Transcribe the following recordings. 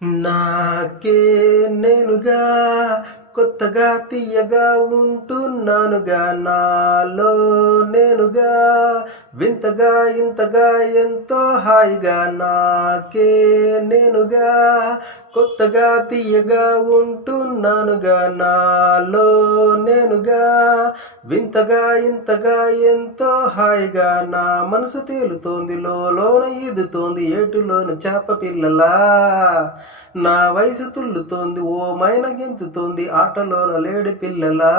నాకే నేనుగా కొత్తగా తీయగా ఉంటున్నానుగా నాలో నేనుగా వింతగా ఇంతగా ఎంతో హాయిగా నాకే నేనుగా కొత్తగా తీయగా ఉంటున్నానుగా నాలో నేనుగా. వింతగా ఇంతగా ఎంతో హాయిగా నా మనసు తేలుతోంది లోన ఈదుతోంది ఏటులోన చేప పిల్లలా. నా వయసు తుల్లుతోంది ఓ మైన గెంతుతోంది ఆటలోన లేడి పిల్లలా.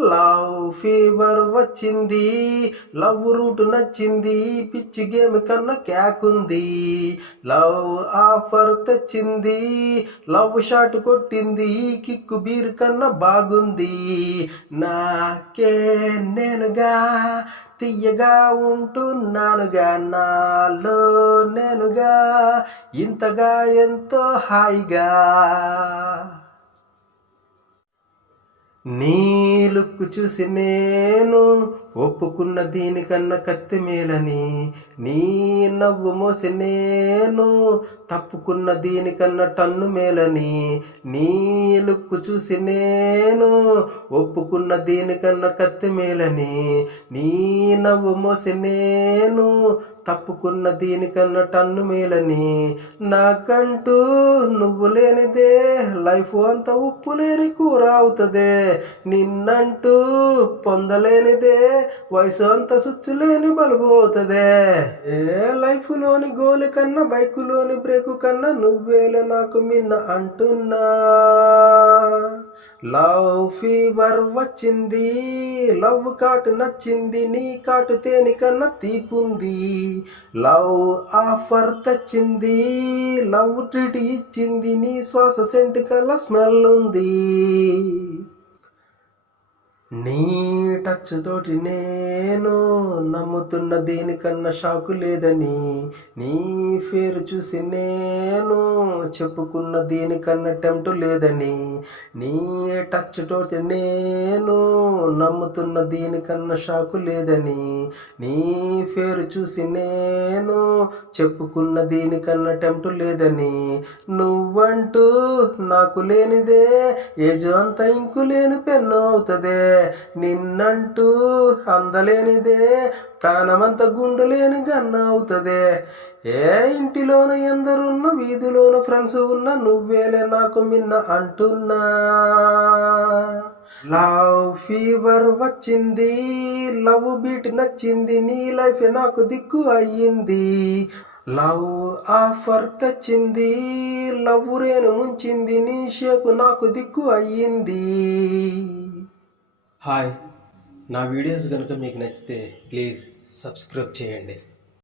లా ఫీవర్ వచ్చింది. లవ్ రూట్ నచ్చింది. పిచ్చి గేమ్ కన్నా క్యాకుంది లవ్ ఆఫర్ తెచ్చింది. లవ్ షాట్ కొట్టింది. కిక్కు బీర్ కన్నా బాగుంది. నాకే నేనుగా తీయగా ఉంటున్నానుగా. నాలో నేనుగా ఇంతగా ఎంతో హాయిగా. నీ లుక్కు చూసి నేను ఒప్పుకున్న దీనికన్నా కత్తి మేలని. నీ నవ్వు మోసి నేను తప్పుకున్న దీనికన్నా టన్ను మేలని. నీ లుక్కు చూసి నేను ఒప్పుకున్న దీనికన్నా కత్తి మేలని. నీ నవ్వు మోసి నేను తప్పుకున్న దీనికన్నా టన్ను మేలని. నాకంటూ నువ్వు లేనిదే లైఫ్ అంతా ఉప్పు లేని కూర నిన్న అంటూ పొందలేనిదే వయసు అంత సుచ్చు లేని బలుబు అవుతుంది. ఏ లైఫ్లోని గోలు గోలి కన్నా బైకులోని బ్రేకు కన్నా నువ్వేలే నాకు మిన్న అంటున్నా. లవ్ ఫీవర్ వచ్చింది లవ్ కాటు నచ్చింది నీ కాటు తేని కన్నా తీపుంది. లవ్ ఆఫర్ తెచ్చింది లవ్ ట్రీట్ ఇచ్చింది నీ శ్వాస సెంటు కల్లా స్మెల్ ఉంది. నీ టచ్ తోటి నేను నమ్ముతున్న దేనికన్నా షాకు లేదని నీ పేరు చూసి నేను చెప్పుకున్న దేనికన్నా టెంప్ట్ లేదని నీ టచ్ తోటి నేను నమ్ముతున్న దేనికన్నా షాకు లేదని నీ పేరు చూసి నేను చెప్పుకున్న దేనికన్నా టెంప్ట్ లేదని నువ్వంటూ నాకు లేనిదే ఏజు అంత ఇంకు లేని పెన్ను అవుతుంది. నిన్నంటూ అందలేనిదే ప్రాణమంత గుండెలేని గన్న అవుతుంది. ఏ ఇంటిలోన ఎందరున్న వీధిలోన ఫ్రెండ్స్ ఉన్న నువ్వేలే నాకు మిన్న అంటున్నా. లవ్ ఫీవర్ వచ్చింది లవ్ బీట్ నచ్చింది నీ లైఫ్ నాకు దిక్కు అయ్యింది. లవ్ ఆఫర్ తెచ్చింది లవ్ రేను ముంచింది నీ షేపు నాకు దిక్కు అయ్యింది. హాయ్ నా వీడియోస్ కనుక మీకు నచ్చితే ప్లీజ్ సబ్స్క్రైబ్ చేయండి.